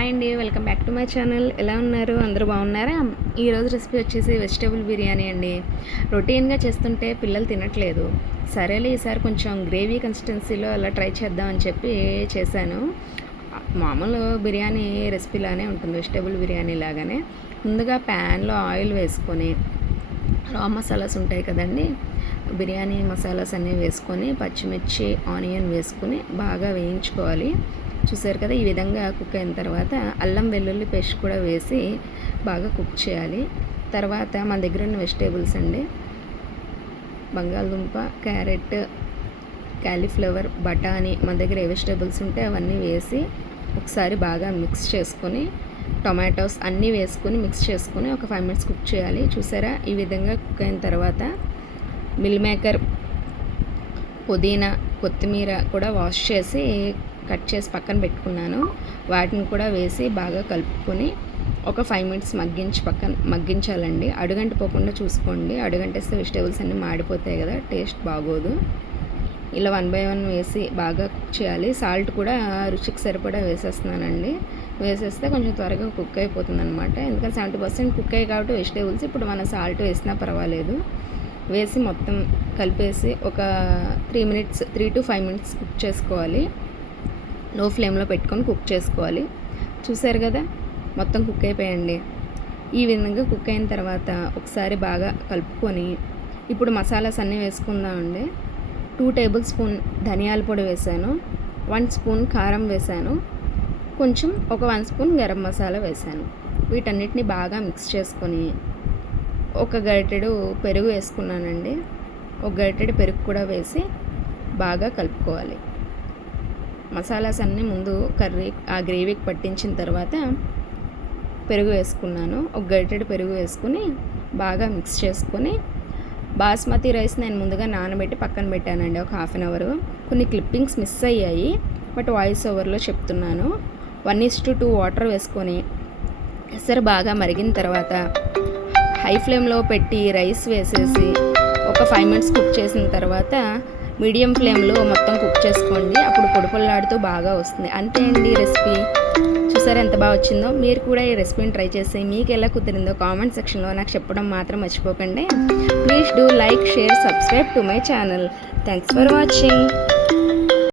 Hi అండి, welcome back to my channel. ఎలా ఉన్నారు? అందరూ బాగున్నారా? ఈరోజు రెసిపీ వచ్చేసి వెజిటేబుల్ బిర్యానీ అండి. రొటీన్గా చేస్తుంటే పిల్లలు తినట్లేదు. సరేలే ఈసారి కొంచెం గ్రేవీ కన్సిస్టెన్సీలో అలా ట్రై చేద్దామని చెప్పి చేశాను. మామూలు బిర్యానీ రెసిపీలానే ఉంటుంది, వెజిటేబుల్ బిర్యానీ లాగానే. ముందుగా ప్యాన్లో ఆయిల్ వేసుకొని రా మసాలాస్ ఉంటాయి కదండి, బిర్యానీ మసాలాస్ అన్నీ వేసుకొని పచ్చిమిర్చి ఆనియన్ వేసుకొని బాగా వేయించుకోవాలి. చూసారు కదా, ఈ విధంగా కుక్ అయిన తర్వాత అల్లం వెల్లుల్లి పేస్ట్ కూడా వేసి బాగా కుక్ చేయాలి. తర్వాత మన దగ్గర ఉన్న వెజిటేబుల్స్ అండి, బంగాళదుంప, క్యారెట్, క్యాలీఫ్లవర్, బఠానీ, మన దగ్గర ఏ వెజిటేబుల్స్ ఉంటే అవన్నీ వేసి ఒకసారి బాగా మిక్స్ చేసుకొని టొమాటోస్ అన్నీ వేసుకొని మిక్స్ చేసుకొని ఒక 5 minutes కుక్ చేయాలి. చూసారా, ఈ విధంగా కుక్ అయిన తర్వాత మిల్ మేకర్, పుదీనా, కొత్తిమీర కూడా వాష్ చేసి కట్ చేసి పక్కన పెట్టుకున్నాను. వాటిని కూడా వేసి బాగా కలుపుకొని ఒక 5 minutes మగ్గించాలండి. అడుగంటిపోకుండా చూసుకోండి, అడుగంటేస్తే వెజిటేబుల్స్ అన్నీ మాడిపోతాయి కదా, టేస్ట్ బాగోదు. ఇలా 1 by 1 వేసి బాగా కుక్ చేయాలి. సాల్ట్ కూడా రుచికి సరిపడా వేసేస్తున్నానండి. వేసేస్తే కొంచెం త్వరగా కుక్ అయిపోతుంది అనమాట. ఎందుకంటే 70% కుక్ అయ్యి కాబట్టి వెజిటేబుల్స్ ఇప్పుడు మనం సాల్ట్ వేసినా పర్వాలేదు. వేసి మొత్తం కలిపేసి ఒక 3 to 5 minutes కుక్ చేసుకోవాలి. లో ఫ్లేమ్లో పెట్టుకొని కుక్ చేసుకోవాలి. చూసారు కదా, మొత్తం కుక్ అయిపోయండి. ఈ విధంగా కుక్ అయిన తర్వాత ఒకసారి బాగా కలుపుకొని ఇప్పుడు మసాలాస్ అన్నీ వేసుకుందామండి. 2 tablespoon ధనియాల పొడి వేసాను, 1 spoon కారం వేసాను, కొంచెం ఒక 1 spoon గరం మసాలా వేసాను. వీటన్నిటిని బాగా మిక్స్ చేసుకొని ఒక గరిటెడు పెరుగు వేసుకున్నానండి. ఒక గరిటెడు పెరుగు కూడా వేసి బాగా కలుపుకోవాలి. మసాలాస్ అన్నీ ముందు ఆ గ్రేవీకి పట్టించిన తర్వాత పెరుగు వేసుకున్నాను. ఒక గరిటెడు పెరుగు వేసుకుని బాగా మిక్స్ చేసుకొని బాస్మతి రైస్ నేను ముందుగా నానబెట్టి పక్కన పెట్టానండి ఒక 1/2 hour. కొన్ని క్లిప్పింగ్స్ మిస్ అయ్యాయి, బట్ వాయిస్ ఓవర్లో చెప్తున్నాను. 1:2 వాటర్ వేసుకొని ఎసరు బాగా మరిగిన తర్వాత హై ఫ్లేమ్లో పెట్టి రైస్ వేసేసి ఒక 5 minutes కుక్ చేసిన తర్వాత మీడియం ఫ్లేమ్లో మొత్తం కుక్ చేసుకోండి. అప్పుడు పొడిపొల్లాడుతూ బాగా వస్తుంది. అంతే అండి రెసిపీ. చూసారా ఎంత బాగా వచ్చిందో. మీరు కూడా ఈ రెసిపీని ట్రై చేసి మీకు ఎలా కుదిరిందో కామెంట్ సెక్షన్లో నాకు చెప్పడం మాత్రం మర్చిపోకండి. Please do like, share, subscribe to my channel. Thanks for watching.